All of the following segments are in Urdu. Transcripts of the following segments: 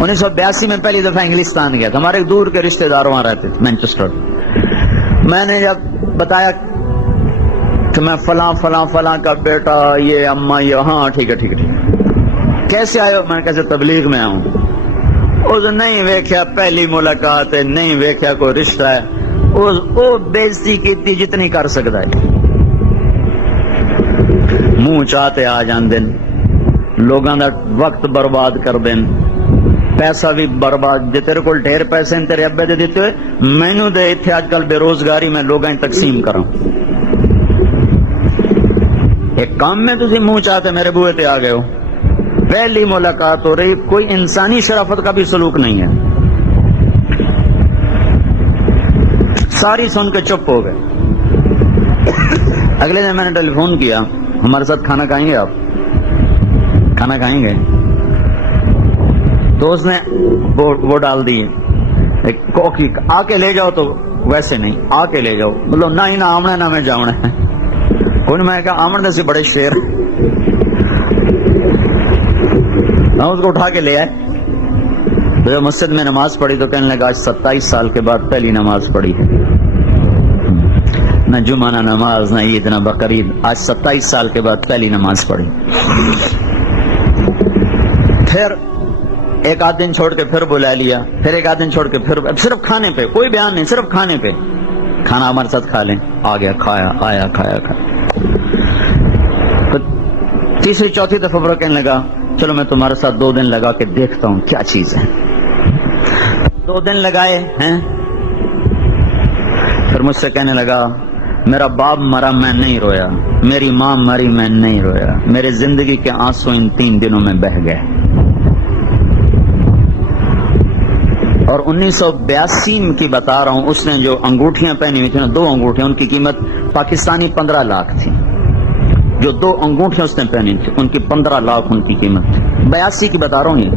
1982 میں پہلی دفعہ انگلستان گیا تھا. ہمارے ایک دور کے رشتے دار وہاں رہتے تھے مینچسٹر. میں نے جب بتایا کہ میں فلاں فلاں فلاں کا بیٹا, یہ اماں, یہ, ہاں ٹھیک ہے ٹھیک ہے ٹھیک ہے, کیسے آئے ہو؟ میں نے کیسے تبلیغ میں آؤں. اس نہیں ویکھیا پہلی ملاقات ہے, نہیں ویکھیا کوئی رشتہ ہے, وہ بےزتی کی جتنی کر سکتا ہے. منہ چاہتے آ جان دن, لوگاں دا وقت برباد کر دین, پیسہ بھی برباد. جے تیرے کول ڈھیر پیسے ہیں تیرے ابے دے دیتے ہوئے, مینو دے اتنے آج کل بے روزگاری میں لوگاں تقسیم کراں. ایک کام میں تسی منہ چاہتے میرے بوئے تے آ گئے ہو, پہلی ملاقات ہو رہی, کوئی انسانی شرافت کا بھی سلوک نہیں ہے. ساری سن کے چپ ہو گئے. اگلے دن میں نے ٹیلی فون کیا, ہمارے ساتھ کھانا کھائیں گے آپ؟ کھانا کھائیں گے؟ تو اس نے وہ ڈال دی کوکی, آ کے لے جاؤ. تو ویسے نہیں, آ کے لے جاؤ, مطلب نہ ہی نہ آمنا نہ میں جاؤنا ہے. کوئی میں کہا آمن دے سی بڑے شیر. میں اس کو اٹھا کے لے آئے. جب مسجد میں نماز پڑھی تو کہنے لگا آج 27 سال کے بعد پہلی نماز پڑھی ہے, نہ جمعہ نہ نماز نہ عید نہ بقرعید, آج 27 سال کے بعد پہلی نماز پڑھی. پھر ایک آدھ دن چھوڑ کے پھر بلا لیا, پھر ایک آدھ دن چھوڑ کے پھر, صرف کھانے پہ, کوئی بیان نہیں, صرف کھانے پہ. کھانا ہمارے ساتھ کھا لیں, آ گیا, کھایا, آیا, کھایا. تو تیسری چوتھی دفعہ پر کہنے لگا چلو میں تمہارے ساتھ 2 دن لگا کے دیکھتا ہوں کیا چیز ہے. 2 دن لگائے ہیں. پھر مجھ سے کہنے لگا میرا باپ مرا میں نہیں رویا, میری ماں مری میں نہیں رویا, میرے زندگی کے آنسو ان 3 دنوں میں بہہ گئے. اور 1982 کی بتا رہا ہوں, اس نے جو انگوٹھیاں پہنی ہوئی تھیں, 2 انگوٹھیاں, ان کی قیمت پاکستانی 15 لاکھ تھی. جو 2 انگوٹھیاں اس نے پہنی تھی ان کی 15 لاکھ ان کی قیمت تھی. 82 کی بتا رہا ہوں یہ.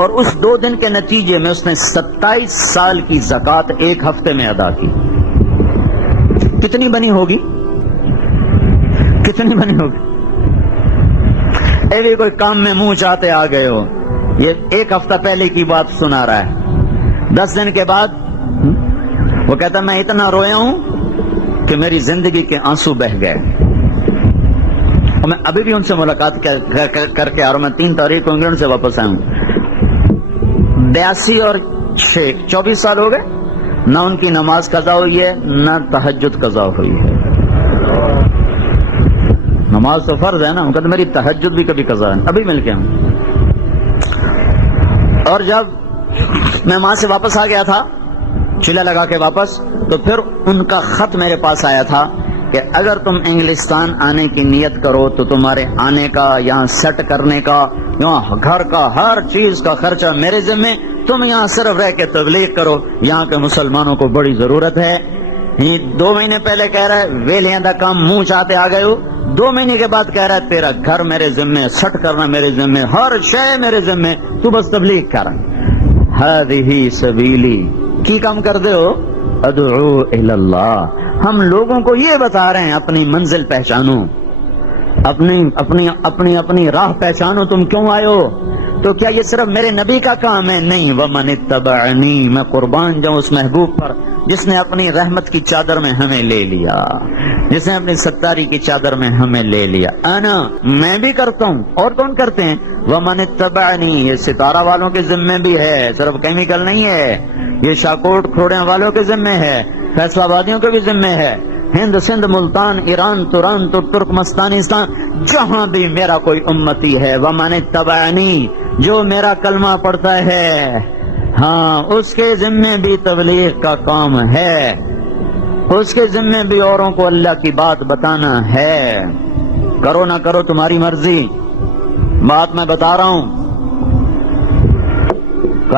اور اس 2 دن کے نتیجے میں اس نے 27 سال کی زکوٰۃ 1 ہفتے میں ادا کی. کتنی بنی ہوگی؟ کتنی بنی ہوگی؟ اے بھی کوئی کام میں منہ چاہتے آ گئے ہو. یہ 1 ہفتہ پہلے کی بات سنا رہا ہے. 10 دن کے بعد وہ کہتا میں اتنا رویا ہوں کہ میری زندگی کے آنسو بہ گئے. اور میں ابھی بھی ان سے ملاقات کر کے آ رہا ہوں. میں 3 تاریخ کو انگلینڈ سے واپس آیا ہوں. 82 اور 6 24 سال ہو گئے. نہ ان کی نماز قضا ہوئی ہے, نہ تہجد قضا ہوئی ہے. نماز تو فرض ہے نا, ان کا تو میری تہجد بھی کبھی قضا ہے. ابھی مل کے ہوں. اور جب میں وہاں سے واپس آ گیا تھا, چلہ لگا کے واپس, تو پھر ان کا خط میرے پاس آیا تھا کہ اگر تم انگلستان آنے کی نیت کرو تو تمہارے آنے کا, یہاں سیٹ کرنے کا, یہاں گھر کا, ہر چیز کا خرچہ میرے ذمہ. تم یہاں صرف رہ کے تبلیغ کرو, یہاں کے مسلمانوں کو بڑی ضرورت ہے. 2 مہینے پہلے کہہ رہا ہے ویلیاں دا کام منہ چاہتے آ گئے ہو. 2 مہینے کے بعد کہہ رہا ہے تیرا گھر میرے ذمہ, سٹ کرنا میرے ذمہ, ہر شے میرے ذمہ, تو بس تبلیغ کر. ہذہ سبیلی کی کام کر دے ہو, ادعو الی اللہ. ہم لوگوں کو یہ بتا رہے ہیں اپنی منزل پہچانو, اپنی راہ پہچانو. تم کیوں آئے ہو؟ تو کیا یہ صرف میرے نبی کا کام ہے؟ نہیں. ومن اتبعنی, میں قربان جاؤں اس محبوب پر جس نے اپنی رحمت کی چادر میں ہمیں لے لیا, جس نے اپنی ستاری کی چادر میں ہمیں لے لیا. انا, میں بھی کرتا ہوں. اور کون کرتے ہیں؟ ومن اتبعنی, یہ ستارہ والوں کے ذمے بھی ہے, صرف کیمیکل نہیں ہے. یہ شاکوٹ کھوڑیاں والوں کے ذمے ہے, فیصلہ آبادیوں کے بھی ذمے ہے. ہند, سندھ, ملتان, ایران, توران, ترکمستانستان, جہاں بھی میرا کوئی امتی ہے, ومن اتبعنی, جو میرا کلمہ پڑھتا ہے, ہاں اس کے ذمے بھی تبلیغ کا کام ہے. اس کے ذمے بھی اوروں کو اللہ کی بات بتانا ہے. کرو نہ کرو تمہاری مرضی, بات میں بتا رہا ہوں.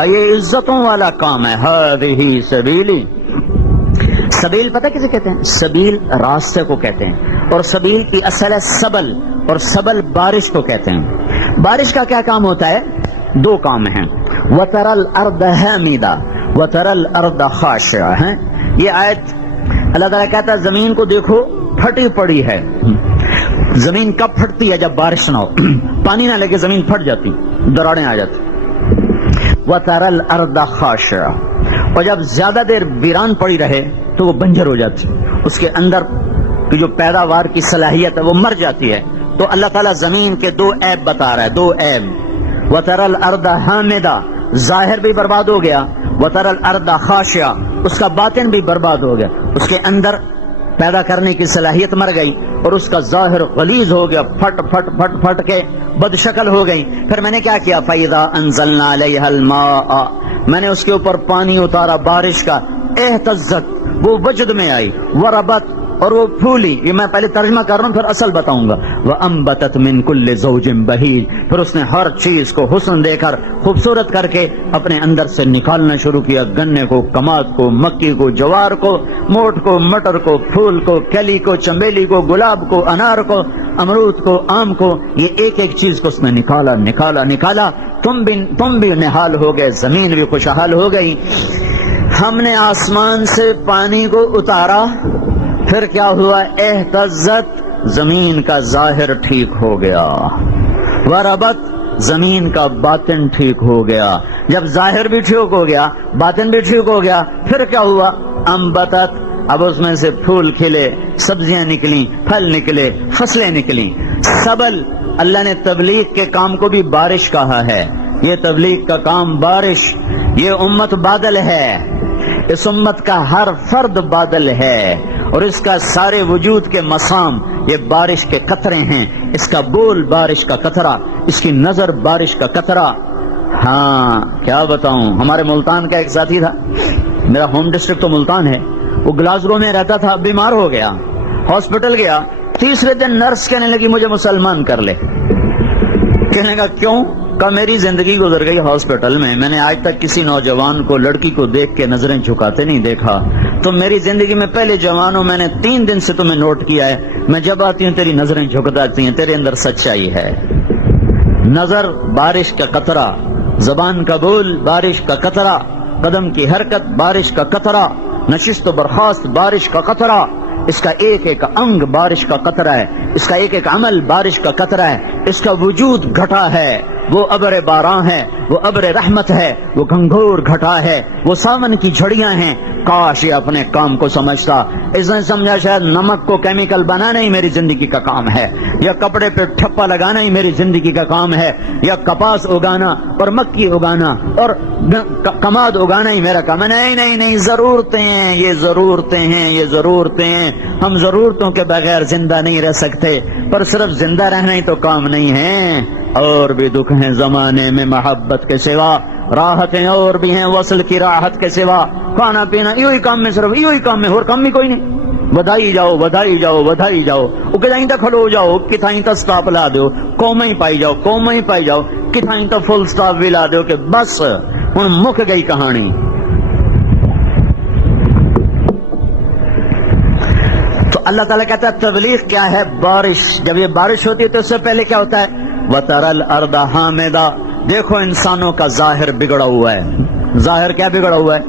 یہ عزتوں والا کام ہے. ہذہ سبیلی. سبیل پتہ کسے کہتے ہیں؟ سبیل راستے کو کہتے ہیں, اور سبیل کی اصل ہے سبل, اور سبل بارش کو کہتے ہیں. بارش کا کیا کام ہوتا ہے؟ 2 کام ہیں. وَتَرَى الْأَرْضَ هَامِدَةً وَتَرَى الْأَرْضَ خَاشِعَةً. یہ آیت اللہ تعالیٰ کہتا ہے زمین کو دیکھو پھٹی پڑی ہے. زمین کب پھٹتی ہے؟ جب بارش نہ ہو, پانی نہ لگے زمین پھٹ جاتی, دراڑیں آ جاتی. وَتَرَى الْأَرْضَ خَاشِعَةً، اور جب زیادہ دیر ویران پڑی رہے تو وہ بنجر ہو جاتی، اس کے اندر کی جو پیداوار کی صلاحیت ہے وہ مر جاتی ہے. تو اللہ تعالیٰ زمین کے دو عیب بتا رہا ہے، دو عیب. وَتَرَى الْأَرْضَ حَامِدَةً، ظاہر بھی برباد ہو گیا، وَتَرَى الْأَرْضَ خَاشِعَةً، اس کا باطن بھی برباد ہو گیا، اس کے اندر پیدا کرنے کی صلاحیت مر گئی اور اس کا ظاہر غلیظ ہو گیا، پھٹ پھٹ پھٹ پھٹ کے بد شکل ہو گئی. پھر میں نے کیا کیا؟ فَإِذَا أَنزَلْنَا عَلَيْهَا الْمَاءَ، میں نے اس کے اوپر پانی اتارا بارش کا، اہتزت، وہ وجد میں آئی، وربت، اور وہ پھولی. یہ میں پہلے ترجمہ کر رہا ہوں پھر اصل بتاؤں گا. وَأَنبَتَتْ مِن كُلِّ زَوْجٍ بَهِيجٍ، پھر اس نے ہر چیز کو حسن دے کر خوبصورت کر کے اپنے اندر سے نکالنا شروع کیا، گنے کو، کماد کو، مکی کو، جوار کو، موٹ کو، مٹر کو، پھول کو، کلی کو، چمیلی کو، گلاب کو، انار کو، امرود کو، آم کو. یہ ایک ایک چیز کو اس نے نکالا نکالا نکالا. تم بھی نہال ہو گئے، زمین بھی خوشحال ہو گئی. ہم نے آسمان سے پانی کو اتارا، پھر کیا ہوا؟ اہتزت، زمین کا ظاہر ٹھیک ہو گیا، وربت، زمین کا باطن ٹھیک ہو گیا. جب ظاہر بھی ٹھیک ہو گیا، باطن بھی ٹھیک ہو گیا، پھر کیا ہوا؟ انبتت، اب اس میں سے پھول کھلے، سبزیاں نکلیں، پھل نکلے، فصلیں نکلیں. سبل، اللہ نے تبلیغ کے کام کو بھی بارش کہا ہے. یہ تبلیغ کا کام بارش، یہ امت بادل ہے، اس امت کا ہر فرد بادل ہے، اور اس کا سارے وجود کے مسام یہ بارش کے قطرے ہیں. اس کا بول بارش کا قطرہ، اس کی نظر بارش کا قطرہ. ہاں کیا بتاؤں، ہمارے ملتان کا ایک ساتھی تھا، میرا ہوم ڈسٹرکٹ تو ملتان ہے، وہ گلاسگو میں رہتا تھا، بیمار ہو گیا، ہاسپٹل گیا. تیسرے دن نرس کہنے لگی مجھے مسلمان کر لے. کہنے کا کیوں؟ کہ میری زندگی گزر گئی ہاسپٹل میں نے آج تک کسی نوجوان کو، لڑکی کو دیکھ کے نظریں جھکاتے نہیں دیکھا. تو میری زندگی میں پہلے جوان ہوں، میں نے 3 دن سے تمہیں نوٹ کیا ہے، میں جب آتی ہوں تیری نظریں جھک جاتی ہیں، تیرے اندر سچائی ہے. نظر بارش کا قطرہ، زبان کا بول بارش کا قطرہ، قدم کی حرکت بارش کا قطرہ، نشست و برخاست بارش کا قطرہ. اس کا ایک ایک انگ بارش کا قطرہ ہے، اس کا ایک ایک عمل بارش کا قطرہ ہے. اس کا وجود گھٹا ہے، وہ ابر باراں ہے، وہ ابر رحمت ہے، وہ گھنگھور گھٹا ہے، وہ ساون کی جھڑیاں ہیں. کاش یہ اپنے کام کو سمجھتا. اس نے سمجھا شاید نمک کو کیمیکل بنانا ہی میری زندگی کا کام ہے، یا کپڑے پہ ٹھپا لگانا ہی میری زندگی کا کام ہے، یا کپاس اگانا اور مکی اگانا اور کماد اگانا ہی میرا کام ہے. نہیں نہیں نہیں، ضرورتیں ہیں، یہ ضرورتیں ہیں، یہ ضرورتیں ہیں. ہم ضرورتوں کے بغیر زندہ نہیں رہ سکتے، پر صرف زندہ رہنا ہی تو کام نہیں ہے. اور بھی دکھ ہیں زمانے میں محبت کے سوا، راحتیں اور بھی ہیں وصل کی راحت کے سوا. کھانا پینا یوں ہی کام میں، صرف یوں ہی کام میں، اور کام بھی کوئی نہیں. ودائی جاؤ ودائی جاؤ ودائی جاؤ، کہیں تک کھلو جاؤ، کتائیں تک سٹاپ لا دو، قومیں پائی جاؤ، قومیں پائی جاؤ، کتائیں تک فل سٹاپ بھی لا دو کہ بس ہن مک گئی کہانی. تو اللہ تعالیٰ کہتا ہے تبلیغ کیا ہے؟ بارش. جب یہ بارش ہوتی ہے تو اس سے پہلے کیا ہوتا ہے؟ وَتَرَى الْأَرْضَ حَامِدَةً، دیکھو انسانوں کا ظاہر بگڑا ہوا ہے. ظاہر کیا بگڑا ہوا ہے؟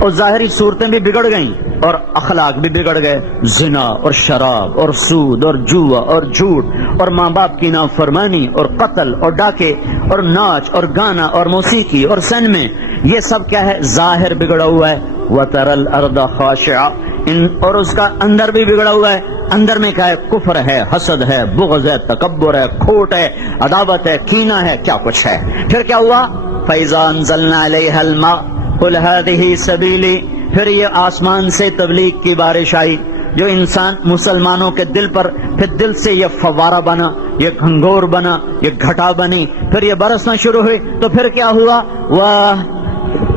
اور ظاہری صورتیں بھی بگڑ گئیں اور اخلاق بھی بگڑ گئے. زنا اور شراب اور سود اور جوا اور جھوٹ اور ماں باپ کی نافرمانی اور قتل اور ڈاکے اور ناچ اور گانا اور موسیقی اور سینمے، یہ سب کیا ہے؟ ظاہر بگڑا ہوا ہے. وَتَرَى الْأَرْضَ خَاشِعَةً، اور اس کا اندر بھی بگڑا ہوا ہے. اندر میں کیا ہے؟ کفر ہے، حسد ہے، بغض ہے، تکبر ہے، کھوٹ ہے، عداوت ہے، کینہ ہے، کیا کچھ ہے. پھر کیا ہوا؟ فَإِذَا أَنزَلْنَا عَلَيْهَا الْمَاءَ قُلْ هَٰذِهِ سَبِيلِي، پھر یہ آسمان سے تبلیغ کی بارش آئی جو انسان مسلمانوں کے دل پر، پھر دل سے یہ فوارہ بنا، یہ گھنگور بنا، یہ گھٹا بنی، پھر یہ برسنا شروع ہوئی. تو پھر کیا ہوا؟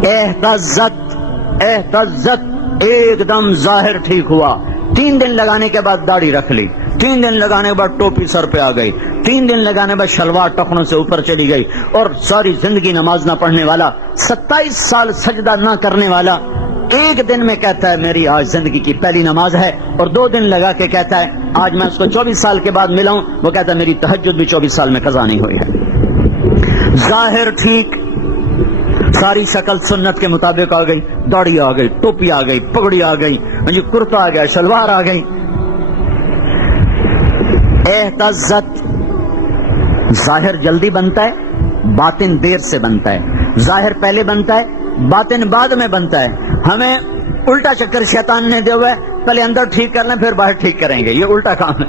اہتزت، ایک دم ظاہر ٹھیک ہوا. 3 دن لگانے کے بعد داڑھی رکھ لی، 3 دن لگانے کے بعد ٹوپی سر پہ آ گئی، 3 دن لگانے کے بعد شلوار ٹخنوں سے اوپر چلی گئی، اور ساری زندگی نماز نہ پڑھنے والا، 27 سال سجدہ نہ کرنے والا، ایک دن میں کہتا ہے میری آج زندگی کی پہلی نماز ہے، اور 2 دن لگا کے کہتا ہے آج میں اس کو 24 سال کے بعد ملا ہوں، وہ کہتا ہے میری تہجد بھی 24 سال میں قضا نہیں ہوئی ہے. ظاہر ٹھیک، ساری شکل سنت کے مطابق آ گئی، داڑھی آ گئی، ٹوپی آ گئی، پگڑی آ گئی، کرتا آ گیا، شلوار آ گئی. اہتزت، ظاہر جلدی بنتا ہے، باطن دیر سے بنتا ہے، ظاہر پہلے بنتا ہے، باطن بعد میں بنتا ہے۔ ہمیں الٹا چکر شیطان نے دیا ہوا ہے، پہلے اندر ٹھیک کر لیں پھر باہر ٹھیک کریں گے، یہ الٹا کام ہے۔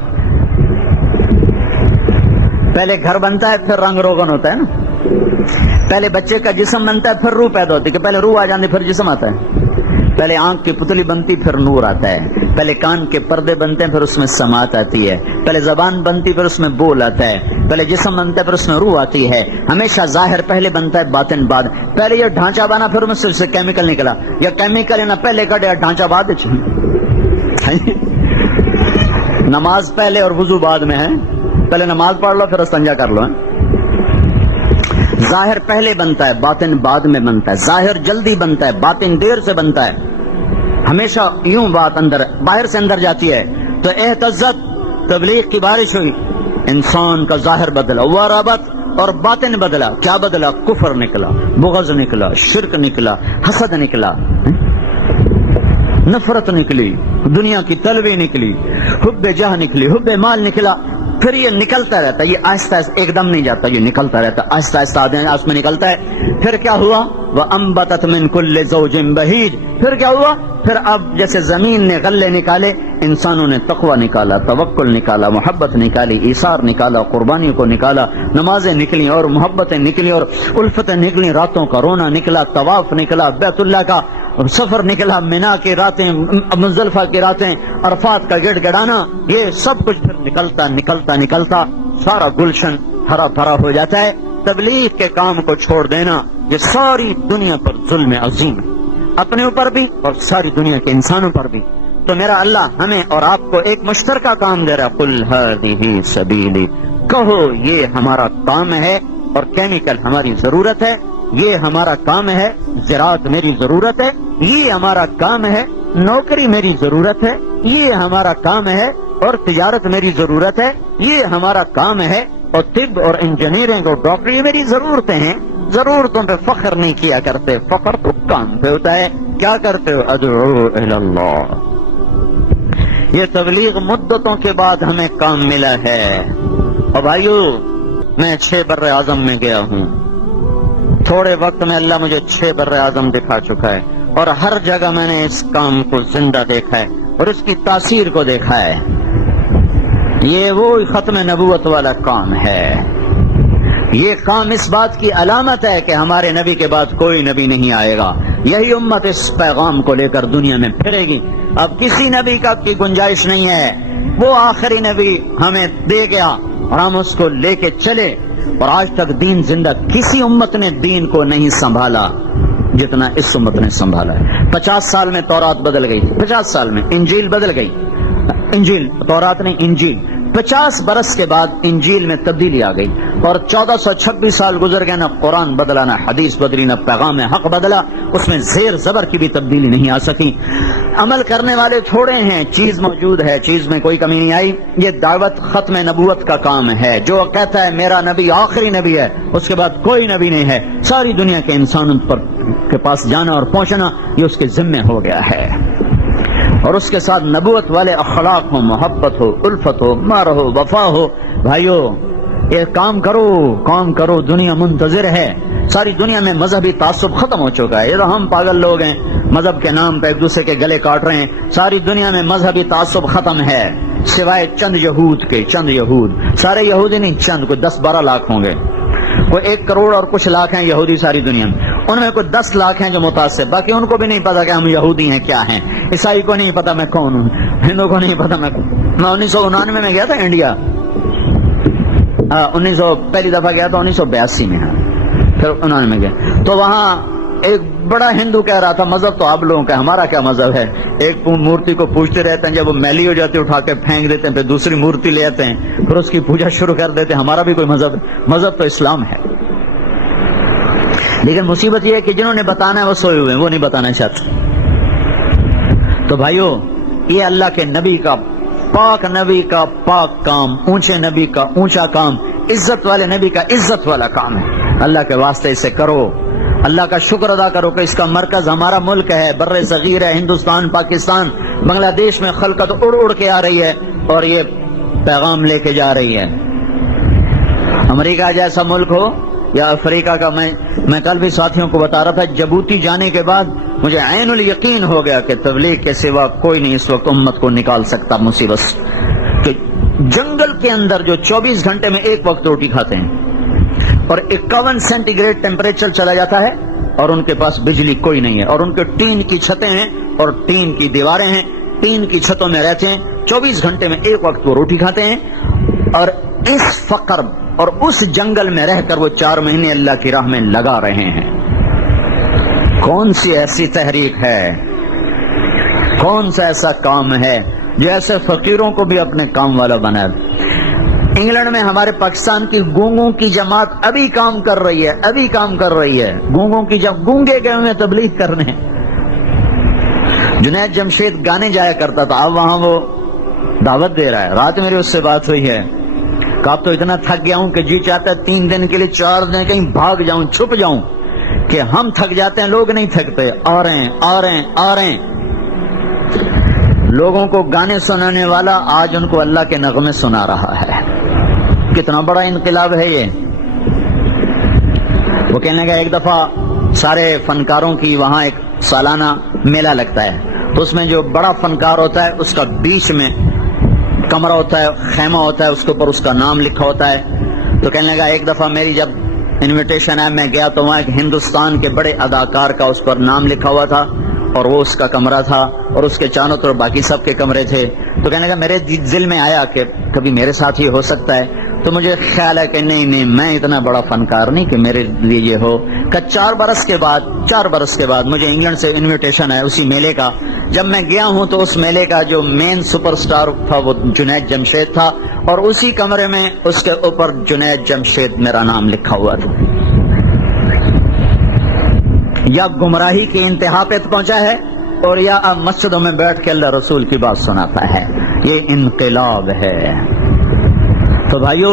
پہلے گھر بنتا ہے پھر رنگ روغن ہوتا ہے نا، پہلے بچے کا جسم بنتا ہے پھر روح پیدا ہوتی ہے، کہ پہلے روح آ جاتی پھر جسم آتا ہے، پہلے آنکھ کی پتلی بنتی پھر نور آتا ہے، پہلے کان کے پردے بنتے ہیں پھر اس میں سماعت آتی ہے، پہلے زبان بنتی پھر اس میں بول آتا ہے، پہلے جسم بنتا ہے پھر اس میں روح آتی ہے۔ ہمیشہ ظاہر پہلے بنتا ہے باطن بعد، پہلے یہ ڈھانچہ بنا پھر اس سے کیمیکل نکلا، یا کیمیکل نہ پہلے کٹ یا ڈھانچہ بعد۔ نماز پہلے اور وضو بعد میں ہے، پہلے نماز پڑھ لو پھر استنجا کر لو۔ ظاہر پہلے بنتا ہے باطن بعد میں بنتا ہے، ظاہر جلدی بنتا ہے باطن دیر سے بنتا ہے، ہمیشہ یوں بات اندر باہر سے اندر جاتی ہے۔ تو اہتزت تبلیغ کی بارش ہوئی، انسان کا ظاہر بدلا، وربت اور باطن بدلا، کیا بدلا؟ کفر نکلا، بغض نکلا، شرک نکلا، حسد نکلا، نفرت نکلی، دنیا کی طلبی نکلی، حب جاہ نکلی، حب مال نکلا۔ پھر یہ نکلتا رہتا ہے، یہ آہستہ آہستہ ایک دم نہیں جاتا، یہ نکلتا رہتا ہے آہستہ آہستہ اس میں نکلتا ہے۔ پھر کیا ہوا؟ وَأَنبَتَتْ مِن كُلِّ زَوْجٍ بَهِيجٍ، پھر کیا ہوا؟ پھر اب جیسے زمین نے غلے نکالے، انسانوں نے تقوی نکالا، توکل نکالا، محبت نکالی، ایثار نکالا، قربانی کو نکالا، نمازیں نکلی اور محبتیں نکلی اور الفتیں نکلی، راتوں کا رونا نکلا، طواف نکلا، بیت اللہ کا سفر نکلا، مینا کی راتیں، مزدلفہ کی راتیں، عرفات کا گڑ گڑانا، یہ سب کچھ پھر نکلتا نکلتا نکلتا سارا گلشن ہرا بھرا ہو جاتا ہے۔ تبلیغ کے کام کو چھوڑ دینا یہ ساری دنیا پر ظلم عظیم ہے، اپنے اوپر بھی اور ساری دنیا کے انسانوں پر بھی۔ تو میرا اللہ ہمیں اور آپ کو ایک مشترکہ کام دے رہا، قل ہذہ سبیلی، کہو یہ ہمارا کام ہے اور کیمیکل ہماری ضرورت ہے، یہ ہمارا کام ہے، زراعت میری ضرورت ہے، یہ ہمارا کام ہے، نوکری میری ضرورت ہے، یہ ہمارا کام ہے، اور تجارت میری ضرورت ہے، یہ ہمارا کام ہے، اور طب اور انجینئرنگ اور ڈاکٹری میری ضرورتیں ہیں۔ ضرورتوں پہ فخر نہیں کیا کرتے، فخر تو کام پہ ہوتا ہے۔ کیا کرتے ہو؟ ادعو الی اللہ۔ یہ تبلیغ مدتوں کے بعد ہمیں کام ملا ہے۔ اور بھائیو، میں 6 بر اعظم میں گیا ہوں، تھوڑے وقت میں اللہ مجھے 6 بر اعظم دکھا چکا ہے، اور ہر جگہ میں نے اس کام کو زندہ دیکھا ہے اور اس کی تاثیر کو دیکھا ہے۔ یہ وہ ختم نبوت والا کام ہے۔ یہ کام اس بات کی علامت ہے کہ ہمارے نبی کے بعد کوئی نبی نہیں آئے گا۔ یہی امت اس پیغام کو لے کر دنیا میں پھرے گی۔ اب کسی نبی کا کی گنجائش نہیں ہے، وہ آخری نبی ہمیں دے گیا اور ہم اس کو لے کے چلے، اور آج تک دین زندہ، کسی امت نے دین کو نہیں سنبھالا جتنا اس امت نے سنبھالا ہے۔ 50 سال میں تورات بدل گئی، 50 سال میں انجیل بدل گئی، انجیل تورات نہیں انجیل، 50 برس کے بعد انجیل میں تبدیلی آ گئی، اور 1426 سال گزر گئے، نہ قرآن بدلا، نہ حدیث بدلی، نہ پیغام حق بدلا، اس میں زیر زبر کی بھی تبدیلی نہیں آ سکی۔ عمل کرنے والے تھوڑے ہیں، چیز موجود ہے، چیز میں کوئی کمی نہیں آئی۔ یہ دعوت ختم نبوت کا کام ہے۔ جو کہتا ہے میرا نبی آخری نبی ہے، اس کے بعد کوئی نبی نہیں ہے، ساری دنیا کے انسانوں پر کے پاس جانا اور پہنچنا یہ اس کے ذمہ ہو گیا ہے، اور اس کے ساتھ نبوت والے اخلاق ہو، محبت ہو، الفت ہو، مار ہو، وفا ہو۔ بھائیو، یہ کام کرو، کام کرو، دنیا منتظر ہے۔ ساری دنیا میں مذہبی تعصب ختم ہو چکا ہے۔ یہ تو ہم پاگل لوگ ہیں، مذہب کے نام پہ ایک دوسرے کے گلے کاٹ رہے ہیں۔ ساری دنیا میں مذہبی تعصب ختم ہے، سوائے چند یہود کے، چند یہود، سارے یہودی نہیں، چند، کوئی 10-12 لاکھ ہوں گے، کوئی 1 کروڑ اور کچھ لاکھ ہیں یہودی ساری دنیا میں، ان میں کوئی 10 لاکھ ہیں جو متاثر، باقی ان کو بھی نہیں پتا کہ ہم یہودی ہیں کیا ہیں، عیسائی کو نہیں پتا میں کون ہوں، ہندو کو نہیں پتا میں 1999 میں گیا تھا انڈیا، 1900 پہلی دفعہ گیا تھا 1982 میں، پھر 99 میں گیا تو وہاں ایک بڑا ہندو کہہ رہا تھا مذہب تو آپ لوگوں کا، ہمارا کیا مذہب ہے؟ ایک مورتی کو پوجتے رہتے ہیں، جب وہ میلی ہو جاتی ہے اٹھا کے پھینک دیتے ہیں، پھر دوسری مورتی لے آتے ہیں، پھر اس کی پوجا شروع کر دیتے ہیں۔ ہمارا بھی کوئی مذہب تو اسلام ہے۔ لیکن مصیبت یہ ہے کہ جنہوں نے بتانا ہے وہ سوئے ہوئے ہیں، وہ نہیں بتانا چاہتے۔ تو بھائیو، یہ اللہ کے نبی کا، پاک نبی کا پاک کام، اونچے نبی کا اونچا کام، عزت والے نبی کا عزت والا کام ہے۔ اللہ کے واسطے اسے کرو، اللہ کا شکر ادا کرو کہ اس کا مرکز ہمارا ملک ہے، بر صغیر ہے، ہندوستان، پاکستان، بنگلہ دیش میں خلقت اڑ اڑ کے آ رہی ہے اور یہ پیغام لے کے جا رہی ہے۔ امریکہ جیسا ملک ہو، یا افریقہ کا. میں کل بھی ساتھیوں کو بتا رہا تھا, جبوتی جانے کے بعد مجھے عین الیقین ہو گیا کہ تبلیغ کے سوا کوئی نہیں اس وقت امت کو نکال سکتا مصیبت سے. کہ جنگل کے اندر جو 24 گھنٹے میں ایک وقت روٹی کھاتے ہیں اور 51 سینٹی گریڈ ٹیمپریچر چلا جاتا ہے اور ان کے پاس بجلی کوئی نہیں ہے, اور ان کے ٹین کی چھتیں ہیں اور ٹین کی دیواریں ہیں, ٹین کی چھتوں میں رہتے ہیں, 24 گھنٹے میں ایک وقت وہ روٹی کھاتے ہیں, اور اس فقر اور اس جنگل میں رہ کر وہ 4 مہینے اللہ کی راہ میں لگا رہے ہیں. کون سی ایسی تحریک ہے, کون سا ایسا کام ہے جو ایسے فقیروں کو بھی اپنے کام والا بنائے؟ انگلینڈ میں ہمارے پاکستان کی گونگوں کی جماعت ابھی کام کر رہی ہے, گونگوں کی گونگے گئے ہوئے تبلیغ کرنے. جنید جمشید گانے جایا کرتا تھا, اب وہاں وہ دعوت دے رہا ہے. رات میری اس سے بات ہوئی ہے کہ اب تو اتنا تھک گیا ہوں کہ جی چاہتا ہے 3 دن کے لیے 4 دن کہیں بھاگ جاؤں, چھپ جاؤں, کہ ہم تھک جاتے ہیں, لوگ نہیں تھکتے. آ رہے ہیں. لوگوں کو گانے سنانے والا آج ان کو اللہ کے نغمے سنا رہا ہے. کتنا بڑا انقلاب ہے یہ. وہ کہنے کا ایک دفعہ سارے فنکاروں کی وہاں ایک سالانہ میلہ لگتا ہے, تو اس میں جو بڑا فنکار ہوتا ہے اس کا بیچ میں کمرہ ہوتا ہے, خیمہ ہوتا ہے, اس کے اوپر اس کا نام لکھا ہوتا ہے. تو کہنے لگا ایک دفعہ میری جب انویٹیشن ہے میں گیا تو وہاں ایک ہندوستان کے بڑے اداکار کا اس پر نام لکھا ہوا تھا اور وہ اس کا کمرہ تھا اور اس کے چاروں طرف باقی سب کے کمرے تھے. تو کہنے لگا میرے دل میں آیا کہ کبھی میرے ساتھ یہ ہو سکتا ہے. تو مجھے خیال ہے کہ نہیں میں اتنا بڑا فنکار نہیں کہ میرے لیے یہ ہو. کہ 4 برس کے بعد مجھے انگلینڈ سے انویٹیشن ہے اسی میلے کا. جب میں گیا ہوں تو اس میلے کا جو مین سپر سٹار تھا وہ جنید جمشید تھا, اور اسی کمرے میں اس کے اوپر جنید جمشید میرا نام لکھا ہوا تھا. یا گمراہی کی انتہا پہ پہنچا ہے اور یا اب مسجدوں میں بیٹھ کے اللہ رسول کی بات سناتا ہے. یہ انقلاب ہے. تو بھائیو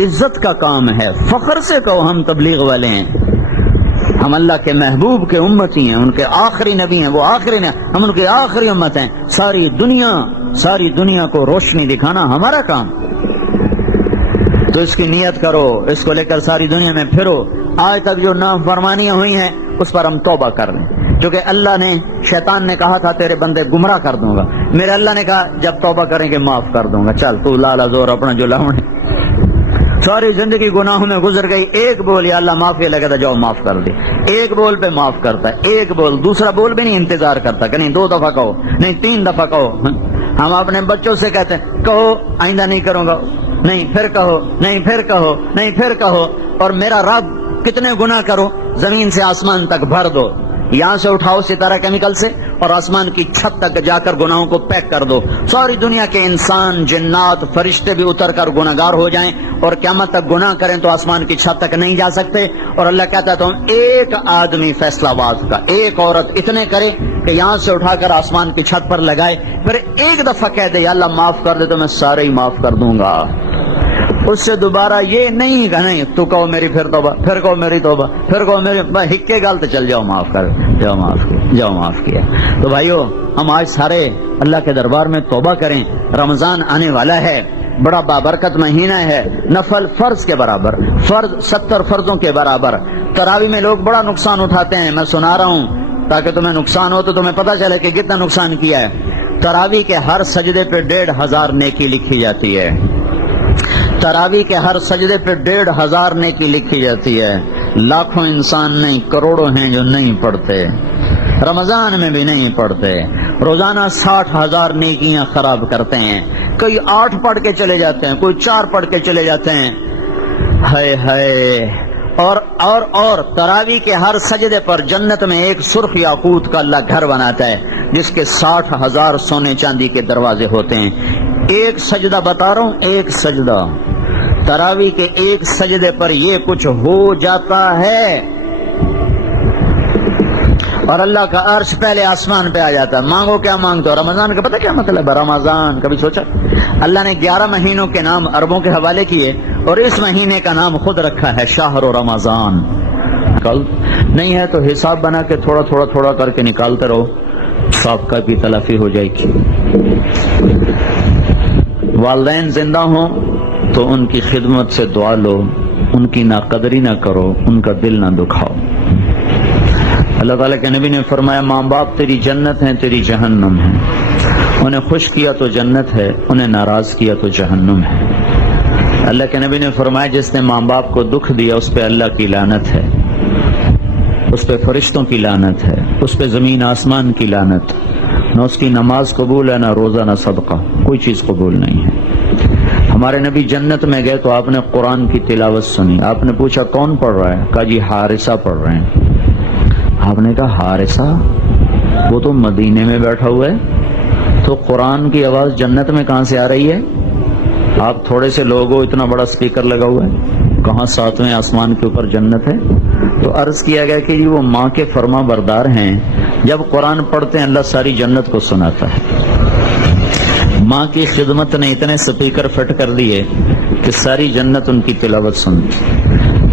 عزت کا کام ہے, فخر سے کہو ہم تبلیغ والے ہیں, ہم اللہ کے محبوب کے امتی ہیں, ان کے آخری نبی ہیں, وہ آخری نے, ہم ان کے آخری امت ہیں. ساری دنیا کو روشنی دکھانا ہمارا کام. تو اس کی نیت کرو, اس کو لے کر ساری دنیا میں پھرو. آج تک جو نافرمانیاں ہوئی ہیں اس پر ہم توبہ کر لیں, کیونکہ اللہ نے, شیطان نے کہا تھا تیرے بندے گمراہ کر دوں گا. میرے اللہ نے کہا جب توبہ کریں گے معاف کر دوں گا. چل تو لالا زور اپنا جو لاؤں. ساری زندگی گناہوں میں گزر گئی, ایک بول یا اللہ معاف, یہ لگا تھا جاؤ معاف کر دی. ایک بول پہ معاف کرتا ہے, ایک بول, دوسرا بول بھی نہیں انتظار کرتا کہ نہیں 2 دفعہ کہو, نہیں 3 دفعہ کہو. ہم اپنے بچوں سے کہتے ہیں کہو آئندہ نہیں کروں گا, نہیں پھر کہو, نہیں پھر کہو, نہیں پھر کہو. اور میرا رب کتنے گناہ کرو, زمین سے آسمان تک بھر دو, یہاں سے اٹھاؤ ستارہ کیمیکل سے اور آسمان کی چھت تک جا کر گناہوں کو پیک کر دو. ساری دنیا کے انسان, جنات, فرشتے بھی اتر کر گناہگار ہو جائیں اور قیامت تک گناہ کریں تو آسمان کی چھت تک نہیں جا سکتے. اور اللہ کہتا ہے تم ایک آدمی فیصلہ باز کا, ایک عورت اتنے کرے کہ یہاں سے اٹھا کر آسمان کی چھت پر لگائے, پھر ایک دفعہ کہہ دے یا اللہ معاف کر دے تو میں سارے ہی معاف کر دوں گا. اس سے دوبارہ یہ نہیں کہ نہیں تو کہو میری پھر توبہ, پھر کہو میری توبہ, پھر کہو میری, ہکے گال تو چل جاؤ معاف کر, جاؤ معاف کیا. تو بھائیو ہم آج سارے اللہ کے دربار میں توبہ کریں. رمضان آنے والا ہے, بڑا بابرکت مہینہ ہے, نفل فرض کے برابر, فرض 70 فرضوں کے برابر. تراوی میں لوگ بڑا نقصان اٹھاتے ہیں, میں سنا رہا ہوں تاکہ تمہیں نقصان ہو تو تمہیں پتہ چلے کہ کتنا نقصان کیا ہے. تراوی کے ہر سجدے پہ 1500 نیکی لکھی جاتی ہے. تراوی کے ہر سجدے پہ 1500 نیکی لکھی جاتی ہے. لاکھوں انسان نہیں, کروڑوں ہیں جو نہیں پڑھتے, رمضان میں بھی نہیں پڑھتے. روزانہ 60,000 نیکیاں خراب کرتے ہیں. کوئی 8 پڑھ کے چلے جاتے ہیں, کوئی 4 پڑھ کے چلے جاتے ہیں. ہائے ہائے. اور تراوی کے ہر سجدے پر جنت میں ایک سرخ یاقوت کا اللہ گھر بناتا ہے جس کے 60,000 سونے چاندی کے دروازے ہوتے ہیں. ایک سجدہ بتا رہا ہوں, ایک سجدہ, تراوی کے ایک سجدے پر یہ کچھ ہو جاتا ہے. اور اللہ کا عرش پہلے آسمان پہ آ جاتا ہے. مانگو کیا مانگتے ہو. رمضان کا پتہ کیا مطلب ہے رمضان, کبھی سوچا؟ اللہ نے 11 مہینوں کے نام عربوں کے حوالے کیے اور اس مہینے کا نام خود رکھا ہے شہر رمضان. کل نہیں ہے تو حساب بنا کے تھوڑا کر کے نکالتے رہو, سابقہ کی تلافی ہو جائے گی. والدین زندہ ہوں تو ان کی خدمت سے دعا لو, ان کی ناقدری نہ کرو، ان کا دل نہ دکھاؤ۔ اللہ تعالیٰ کے نبی نے فرمایا ماں باپ تیری جنت ہیں، تیری جہنم ہے، انہیں خوش کیا تو جنت ہے، انہیں ناراض کیا تو جہنم ہے۔ اللہ کے نبی نے فرمایا جس نے ماں باپ کو دکھ دیا اس پہ اللہ کی لعنت ہے، اس پہ فرشتوں کی لعنت ہے، اس پہ زمین آسمان کی لعنت، نہ اس کی نماز قبول ہے، نہ روزہ، نہ صدقہ، کوئی چیز قبول نہیں ہے۔ ہمارے نبی جنت میں گئے تو آپ نے قرآن کی تلاوت سنی، آپ نے پوچھا کون پڑھ رہا ہے؟ کہا جی حارثہ پڑھ رہے ہیں۔ آپ نے کہا حارثہ؟ وہ تو مدینے میں بیٹھا ہوا ہے، تو قرآن کی آواز جنت میں کہاں سے آ رہی ہے؟ آپ تھوڑے سے لوگ ہو، اتنا بڑا سپیکر لگا ہوا ہے، کہاں ساتویں آسمان کے اوپر جنت ہے؟ تو عرض کیا گیا کہ وہ ماں کے فرما بردار ہیں، جب قرآن پڑھتے ہیں اللہ ساری جنت کو سناتا ہے۔ ماں کی خدمت نے اتنے سپیکر فٹ کر دیے کہ ساری جنت ان کی تلاوت سنتی۔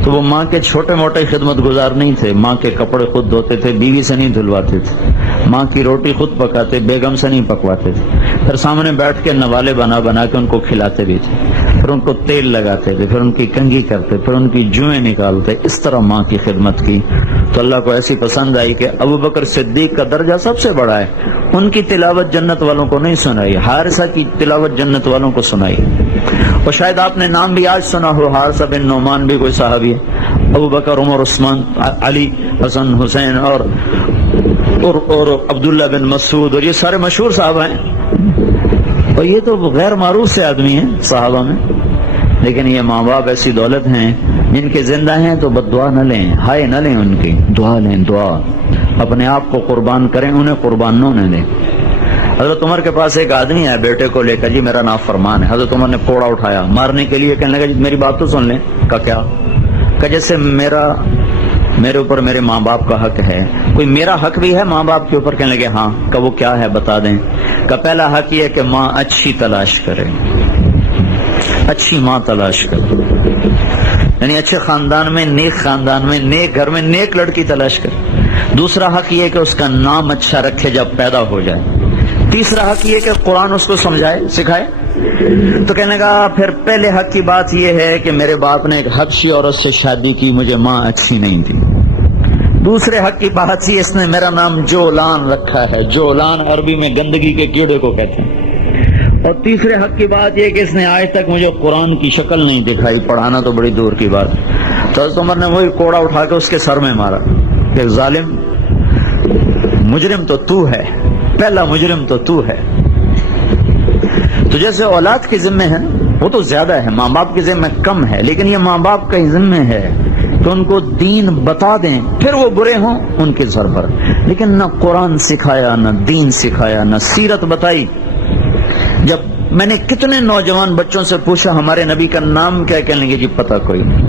تو وہ ماں کے چھوٹے موٹے خدمت گزار نہیں تھے، ماں کے کپڑے خود دھوتے تھے، بیوی سے نہیں دھلواتے تھے، ماں کی روٹی خود پکاتے، بیگم سے نہیں پکواتے تھے، پھر سامنے بیٹھ کے نوالے بنا بنا کے ان کو کھلاتے بھی تھے، پھر ان کو تیل لگاتے تھے، پھر ان کی کنگھی کرتے، پھر ان کی جوئیں نکالتے، اس طرح ماں کی خدمت کی۔ تو اللہ کو ایسی پسند آئی کہ ابو بکر صدیق کا درجہ سب سے بڑا ہے، ان کی تلاوت جنت والوں کو نہیں سنائی، حارثہ کی تلاوت جنت والوں کو سنائی۔ اور شاید آپ نے نام بھی آج سنا ہو، حارثہ بن نعمان بھی کوئی صحابی ہے، ابو بکر، عمر، عثمان، علی، حسن، حسین اور عبداللہ بن مسعود، اور یہ سارے مشہور صحابہ ہیں، اور یہ تو غیر معروف سے آدمی ہیں صحابہ میں، لیکن یہ ماں باپ ایسی دولت ہیں جن کے زندہ ہیں تو بد دعا نہ لیں، ہائے نہ لیں، ان کی دعا لیں، دعا اپنے آپ کو قربان کریں، انہیں قربان نہ دیں۔ حضرت عمر کے پاس ایک آدمی آیا بیٹے کو لے کر، جی میرا نافرمان ہے۔ حضرت عمر نے کوڑا اٹھایا مارنے کے لیے، کہنے لگا جی میری بات تو سن لیں۔ کہا کیا؟ کہ جیسے میرے اوپر میرے ماں باپ کا حق ہے، کوئی میرا حق بھی ہے ماں باپ کے اوپر؟ کہنے لگے ہاں۔ کہ وہ کیا ہے بتا دیں۔ کہ پہلا حق یہ ہے کہ ماں اچھی تلاش کرے، اچھی ماں تلاش کرے، یعنی اچھے خاندان میں، نیک خاندان میں، نیک گھر میں نیک لڑکی تلاش کرے۔ دوسرا حق یہ ہے کہ اس کا نام اچھا رکھے جب پیدا ہو جائے۔ تیسرا حق یہ کہ قرآن اس کو سمجھائے، سکھائے۔ تو کہنے کا پھر پہلے حق کی بات یہ ہے کہ میرے باپ نے ایک حبشی عورت سے شادی کی، مجھے ماں اچھی نہیں تھی۔ دوسرے حق کی بات یہ، اس نے میرا نام جولان رکھا ہے، جولان عربی میں گندگی کے کیڑے کو کہتے ہیں۔ اور تیسرے حق کی بات یہ کہ اس نے آج تک مجھے قرآن کی شکل نہیں دکھائی، پڑھانا تو بڑی دور کی بات۔ تو حضرت عمر نے وہی کوڑا اٹھا کے اس کے سر میں مارا کہ ظالم، مجرم تو تو ہے، پہلا مجرم تو تو ہے۔ تو جیسے اولاد کے ذمہ ہے وہ تو زیادہ ہے، ماں باپ کے ذمہ کم ہے، لیکن یہ ماں باپ کا ہی ذمہ ہے کہ ان کو دین بتا دیں، پھر وہ برے ہوں ان کے سر پر، لیکن نہ قرآن سکھایا، نہ دین سکھایا، نہ سیرت بتائی۔ جب میں نے کتنے نوجوان بچوں سے پوچھا ہمارے نبی کا نام کیا، کہنے لگے جی پتہ کوئی نہیں۔